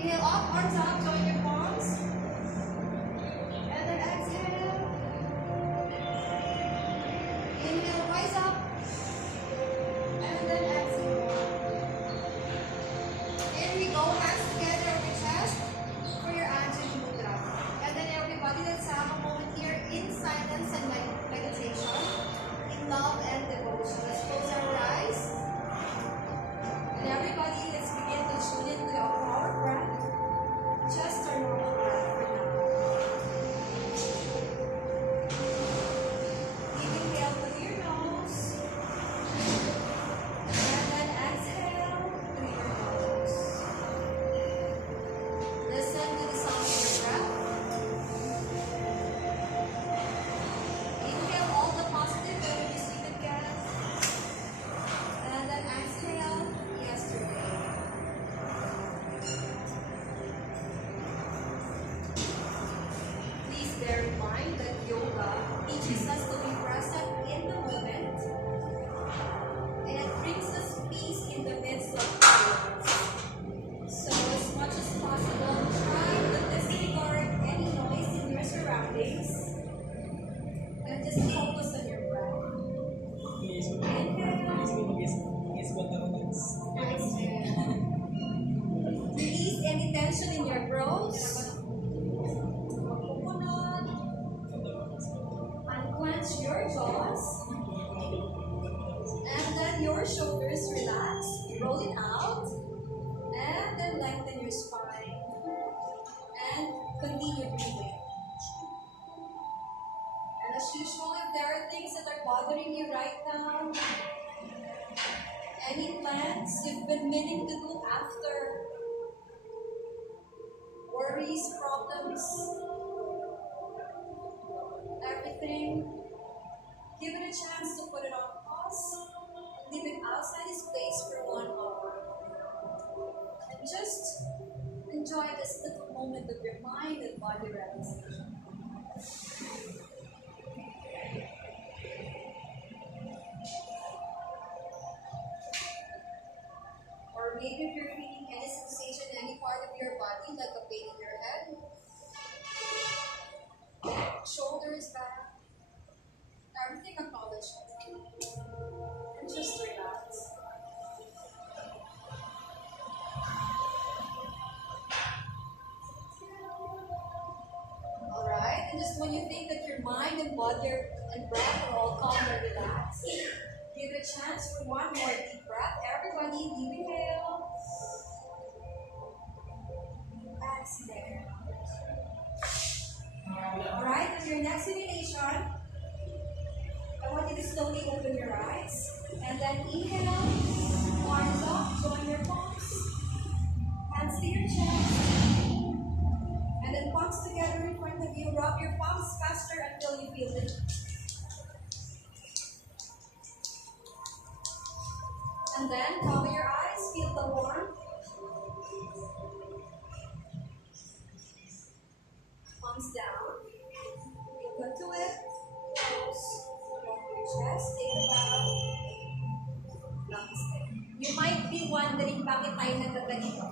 Inhale up, arms up, join your palms. And then exhale. Inhale, rise up. And then exhale. Here we go, hands together over chest for your Anjali Mudra. And then everybody, let's have a moment here in silence and meditation, in love and devotion. Let's close our eyes. And everybody, let's begin to tune in to our breath. Just our normal breath for now. Deep inhale through your nose. And then exhale through your nose. Listen to the sound of your breath. Inhale all the positive energies you can get. And then exhale yesterday. Please bear in mind that yoga teaches us to be present in the moment, and it brings us peace in the midst of chaos. So as much as possible, try to disregard any noise in your surroundings and just focus on your breath. Inhale. Exhale. Release any tension in your throat. Unclench your jaws. And then your shoulders relax. Roll it out. And then lengthen your spine. And continue breathing. And as usual, if there are things that are bothering you right now, any plans you've been meaning to do after, worries, problems, everything, give it a chance to put it on pause and leave it outside its place for 1 hour. And just enjoy this little moment of your mind and body relaxation. Or maybe if you're feeling any sensation in any part of your body, like a pain in your head, shoulders back, everything acknowledge it. And just relax. Alright, and just when you think that your mind and body and breath are all calm and relaxed, give it a chance for one more deep breath. Everybody, deep inhale. Exhale. Alright, on your next inhalation, I want you to slowly open your eyes. And then inhale, arms up, join your palms, hands to your chest. And then palms together in front of you. Rub your palms faster until you feel it. And then cover your eyes, feel the warmth. Palms down. Open to it. Close. Open your chest. Take a bow. Namaste. You might be wondering bakit tayo nagkaganito.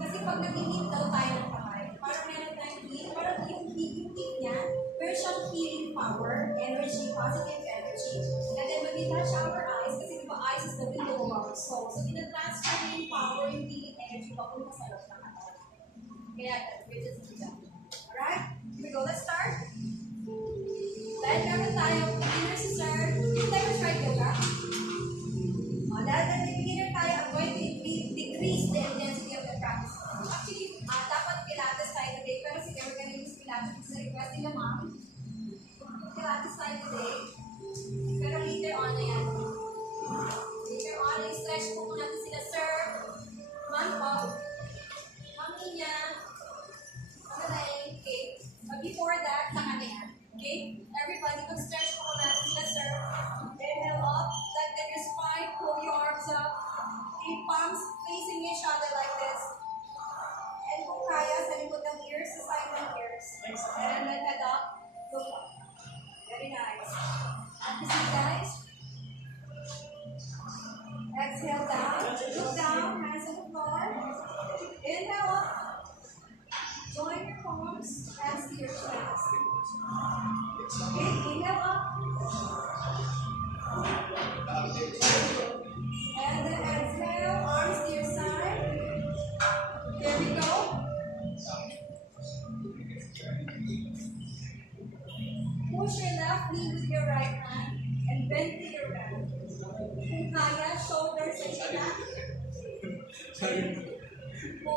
Kasi pag nag-hit daw tayo ng kamay, parang meron tayong hit, parang yung hit niya, meron siyang healing power, energy, positive energy. And then when we touch our eyes, kasi diba eyes is the window of our soul. So ina-transfer yung power, yung healing energy, papunta sa loob ng katawan. Kaya, we're just do that. Alright? Here we go. Let's start. Dahil meron tayo, beginner si sir. Yung tayo try yoga. Dahil beginner tayo, I'm going to decrease the intensity of the practice. Actually, dapat Pilates tayo today, pero sige, we're gonna use Pilates kasi request nila ma'am. Pilates tayo today. Pero later on na yan. Later on, i-stretch po natin sila, sir. Man po. Mami niya. Okay. But before that, saka na yan. Okay? Everybody, mag-stretch po natin sila, sir. Inhale up, lengthen your spine, pull your arms up. Keep palms facing each other like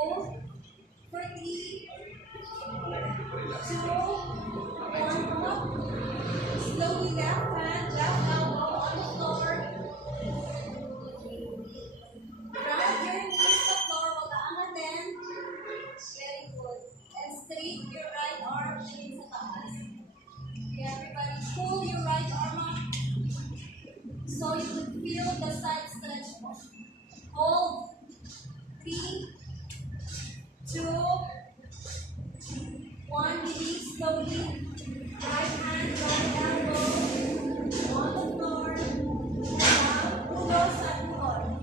Hold. For 3, 2, 1, up. Slowly left hand, left elbow on the floor. Grab your knees sa floor, wag aangatin. Very good. And straight your right arm tingin sa taas. Okay, everybody, pull your right arm up so you can feel the side stretch mo. Hold. 3, 2, 1, release slowly. Right hand, right elbow on the floor. Now, pulo sa floor.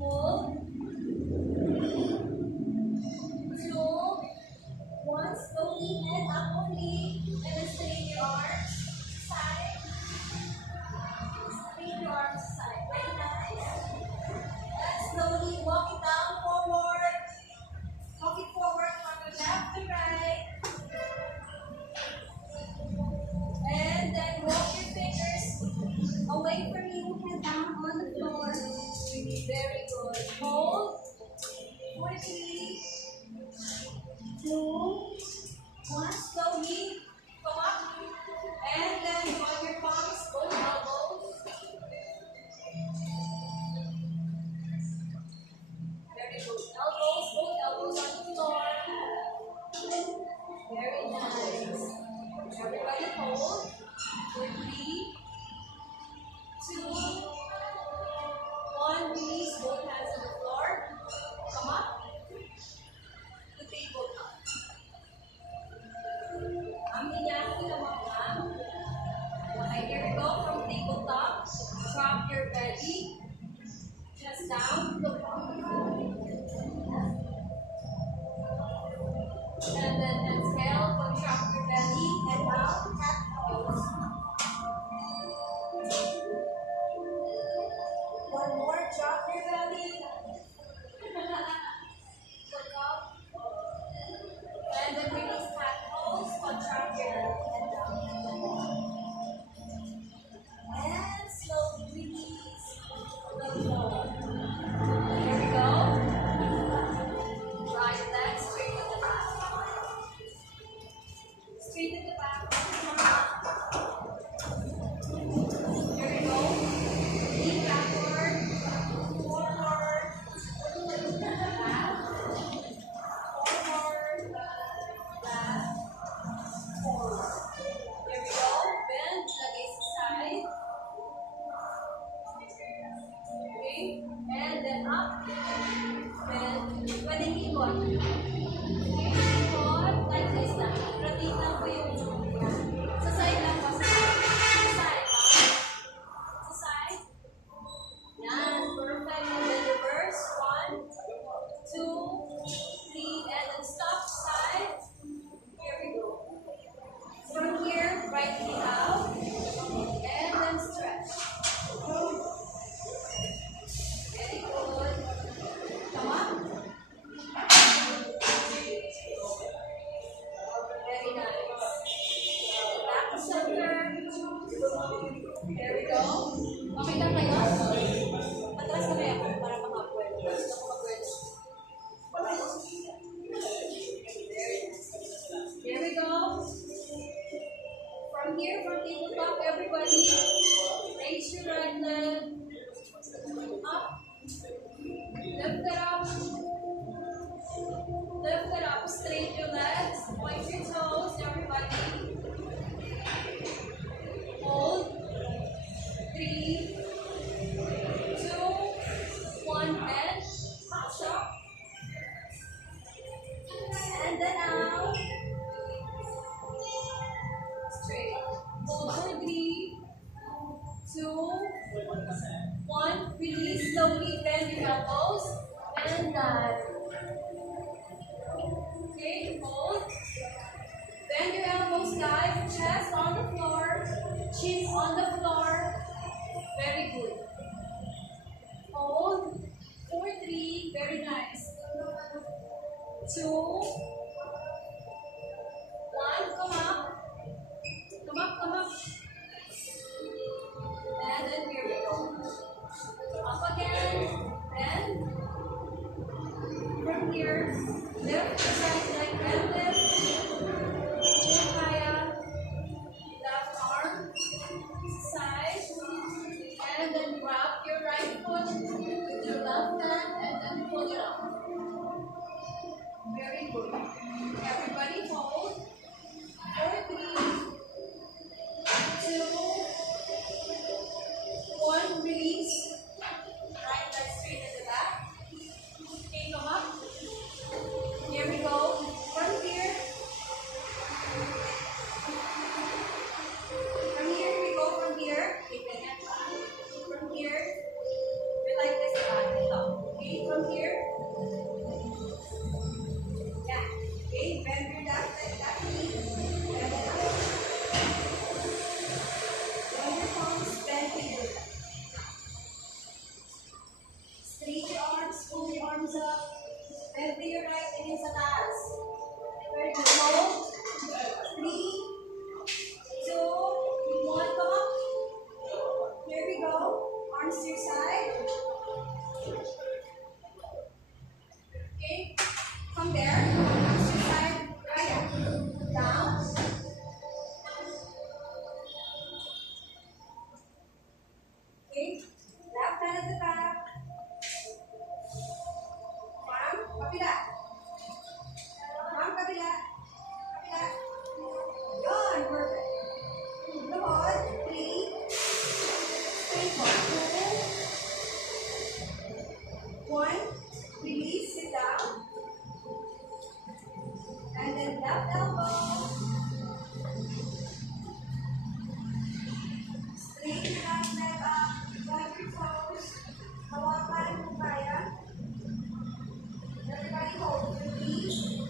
Hold. 3, 2, 1, slowly head up only. And then straighten your arms. Side. Straighten your arms side. Very nice. And slowly walk it down forward. Walk it forward from the left to right. And then walk your fingers away from you and down on the floor. Very good. Hold. 4, 3, 2, 1. Slowly come up. And then on your palms, both elbows. Very good. Elbows, both elbows on the floor. Very nice. Everybody hold. 4, 3, 2, 1. Release both hands on the floor. Come up. To tabletop. Ang ninyaki naman lang. Okay, here we go. From tabletop, drop your belly. Chest down. Look up. And then exhale, contract your belly, head out, cat pose. One more, drop your belly. Look up. And then release cat pose, contract your head down. And slowly release the floor. Here we go. Right leg straight at the back. Straight at the back. Here we go. Lean backward, forward, back, forward, back, forward. Here we go. Bend, lagay sa side. Okay. And then up. Then, pwedeng ikot. Ikot, like this lang. Rotate lang po yung sa side lang po. Sa side. Sa side. Sa side. Yan. Perfect. And then reverse. 1, 2, 3. And then stop. Side. Here we go. From here, right knee out. And then stretch. Very good. Come on. Very nice. Back to center. There we go. Okay lang kayo? Matras na kayo para makapuwet. Very nice. Here we go. From here, from tabletop, everybody, raise your right leg. Up. Lift it up. Lift it up. Straight your legs. Point your toes, everybody. Hold. 3, 2, 1. Head. Touch up. And then out. Straight. Hold for 3, 2, 1. Release slowly. Bend your elbows. And dive. Okay, hold. Bend your elbows, dive. Chest on the floor. Chin on the floor. Very good. Hold. 4, 3. Very nice. 2, 1. Come up. Come up, come up. And then here we go. Up again. And Straight your arms, pull your arms up. Bend to your right, tingin sa taas. Very good. Hold. 3, 2, 1, come up. Here we go. Arms to your side. Okay. From there, arms to your side. Right up. Down. Okay. Left hand at the back. Arm, kapila. Arm, kapila. Kapila. Yun, perfect. Luhod. 3. Straight one. 2. 1. Release. Sit down. And then left elbow. Straight your left leg up. Point your toes. Hawakan kung kaya. Everybody hold. Release.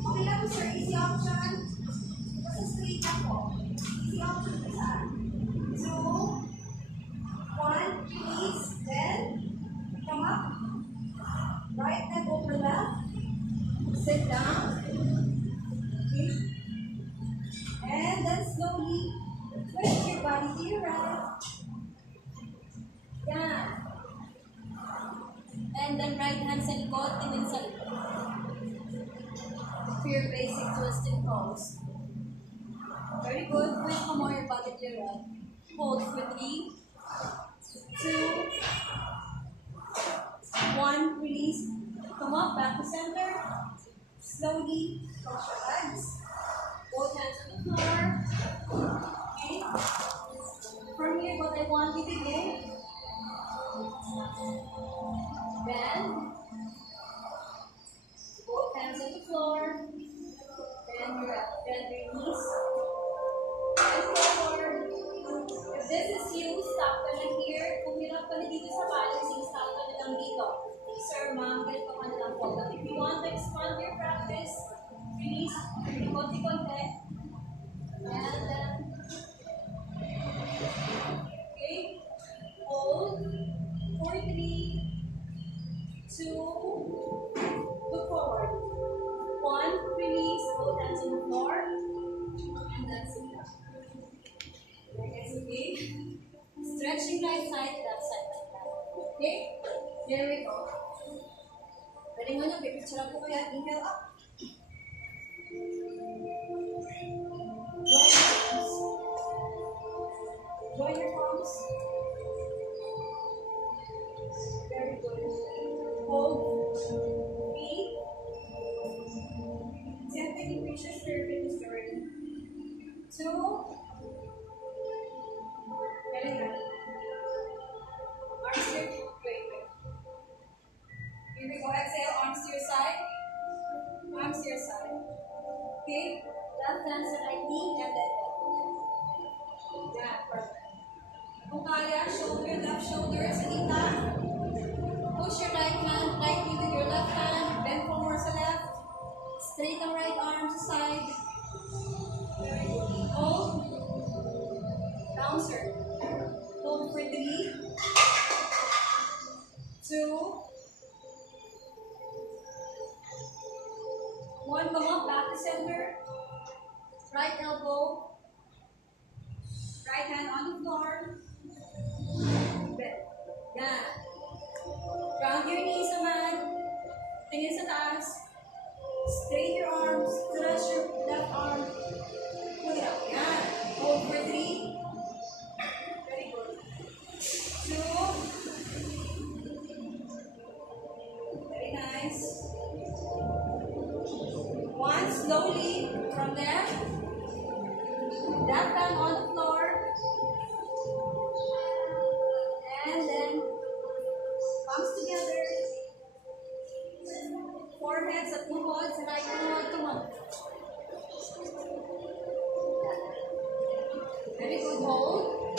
Okay lang sir. Easy option. Basta straight lang po. Easy option isa. 2. 1. Release. Then, come up. Right leg over left. Sit down. Okay. And then slowly twist your body to your right. Yeah. And then right hand sa likod, tingin sa likod. For your basic twist and pose. Very good. Push more your body to your right. Hold for 3, 2, 1. Release. Come up, back to center. Slowly cross your legs. Both hands on the floor. Okay. From here, what I want you to do, bend. Both hands on the floor. Bend your knees. Bend forward. If this is you, stop ka lang here. Kung hirap ka na dito sa balancing, stop ka na lang dito. Sir, ma'am, ganito ka na lang po. But if you want to expand your practice, release, konti-konti. And then, okay, hold, 4, 3, 2, look forward. 1, release, both hands on the floor, and then sit down. Guys, okay? Stretching right side, left side, like that. Okay? There we go. Pwede mo na, pipicture ako kaya, inhale up. Join your palms. Very good. Hold. 3. Same thing in pictures for your fitness journey. 2. Very good. Arms straight. Wait. Here we go. Exhale. Arms to your side. Arms to your side. Okay. Left hand sa right knee and then back. Yeah, perfect. Kung kaya, shoulder, left shoulder sa gitna. Push your right hand, right knee with your left hand. Bend forward sa left. Straight ang right arm sa side. Very good. Hold. Down, sir. Hold for 3, 2, 1. Come up, back to center. Right elbow. Right hand on the floor. Bend. Yan. Ground your knees naman. Tingin sa taas. Straight your arms. Stretch your left arm. Pull it up. Yan. Hold for 3. Very good. 2. Very nice. 1. Slowly. From there. Left hand on the floor. And then comes together. Forehead sa tuhod, sa right tuhod. Come on. Very good. Hold.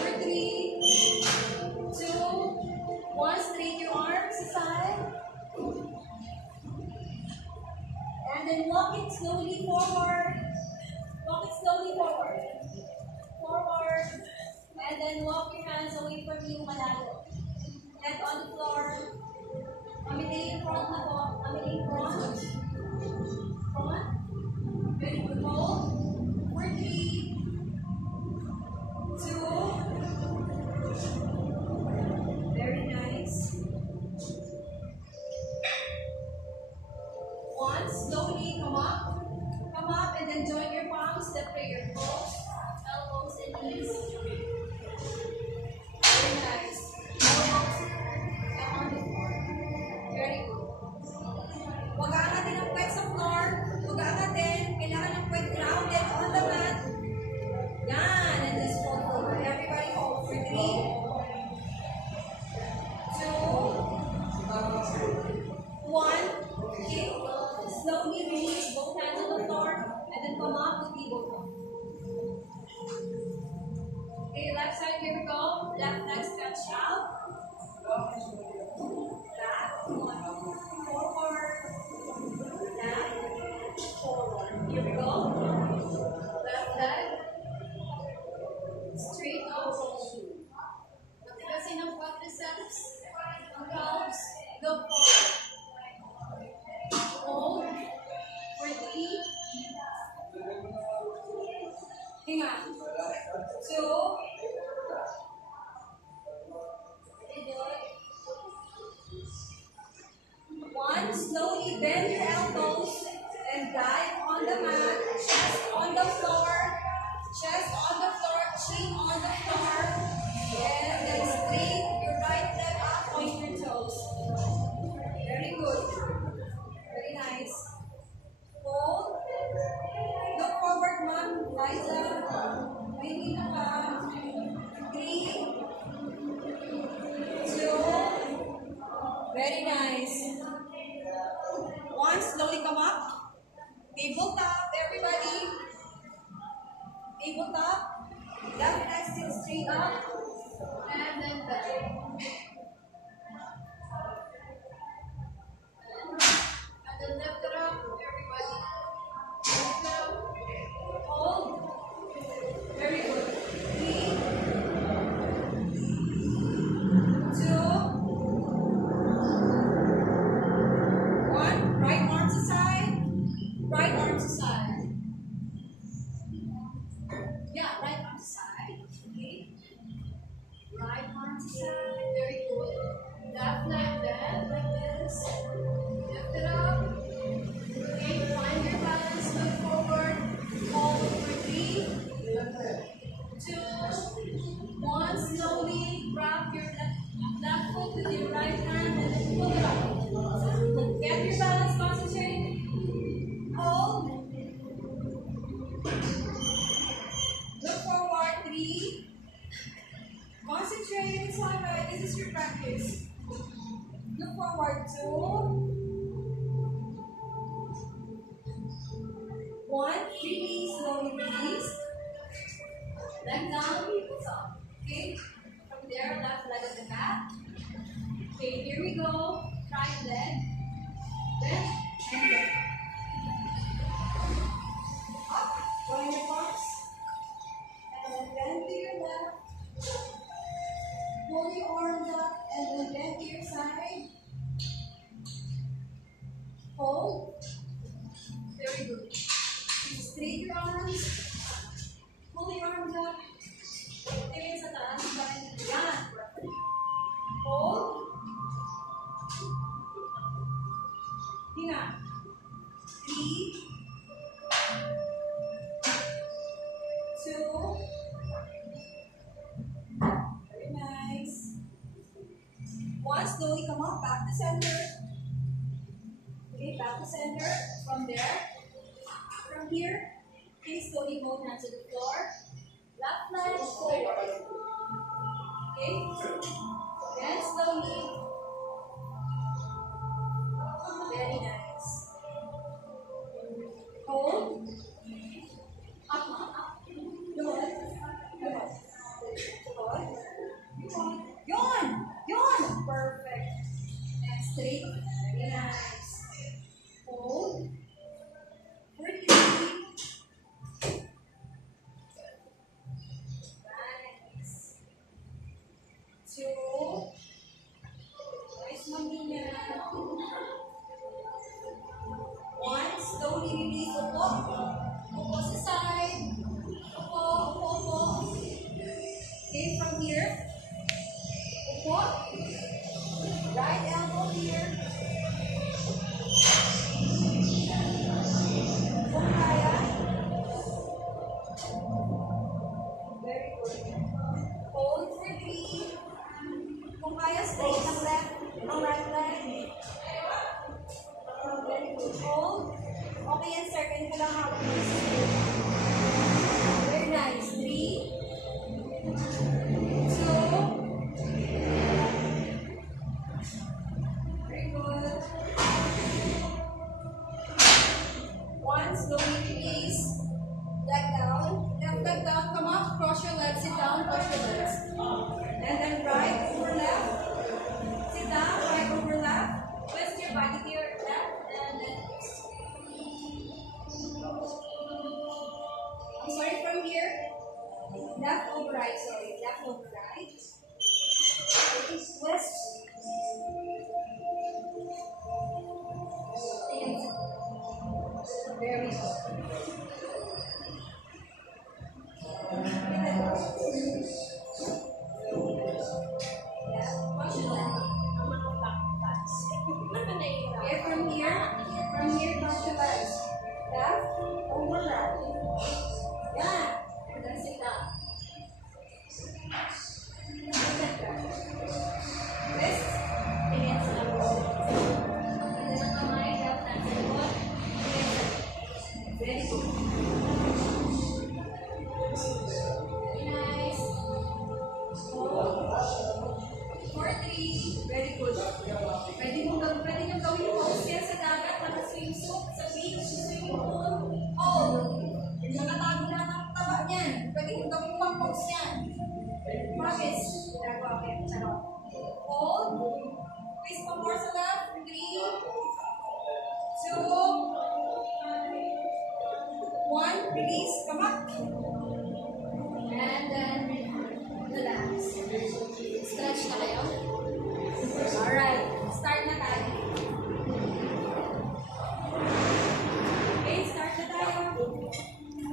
For 3, 2, 1. Straight your arms aside. And then walk it slowly forward. Walk it slowly forward. Forward. And then walk your hands away from you, malayo. Head on the floor. Kamiling front na po. Kamiling front. Front. Very good. Hold. For 3, 2. Very nice. 1. Slowly come up. Come up and then join your palms. Step by your toes, elbows, and knees. Very nice. Elbows and on the floor. Very good. Huwag aangatin ang puwet sa floor. Huwag aangatin. Kailangan ng puwet grounded on the mat. Yan. And just fold forward. Everybody hold for 3, 2, 1. Okay. Slowly release both hands on the floor and then come up with the both. Okay, left side, here we go. Left leg stretch out. Back, one. Forward. Back, forward. Here we go. Left leg. Straight out. Matigasin ang quadriceps. Ang calves. Look forward. Hold. For 3. Hang on. 2. One. Slowly bend your elbows and dive on the mat. Chest on the floor. Chest on the floor. Chin on the floor. And then straight your right leg up. Point your toes. Very good. Very nice. Hold. Look forward, mom. Liza. Maybe na pa. 3, 2. Very nice. 1. Slowly come up. Tabletop, everybody. Tabletop. Left leg sit straight up. And then back. And then lift it up, everybody. Lift it up. Hold. Very good. 3, 2, 1. Right arm to side. Right arm to side. Yeah, right arm to side. Okay. Right arm to side. Very good. Left leg bend like this. Lift it up. Okay, find your balance. Look forward. Hold for 3, 2, 1. Slowly grab your left foot with your right hand and then pull it up. Get your balance, concentrate. Hold. Look forward. 3. Concentrate. It's alright. This is your practice. Look forward. 2, 1. Release. Slowly release. Leg down. Up. Okay. From there, left leg at the back. Okay. Here we go. Right leg. Then and left. Up. Join your arms. And then to your left. Pull your arms up and then bend to your side. Hold. Very good. Straight your arms. Pull your arms up. Tingin sa taas. Yan. Hold. Hinga. 3, 2. Very nice. 1. Slowly come up. Back to center. Okay, back to center. From there. From here. Okay, slowly both hands to the floor. Left leg forward. Okay. Then slowly. Very nice. Hold. Up, up, up. Good. Good. Good. Yawn. Yawn. Perfect. And straight.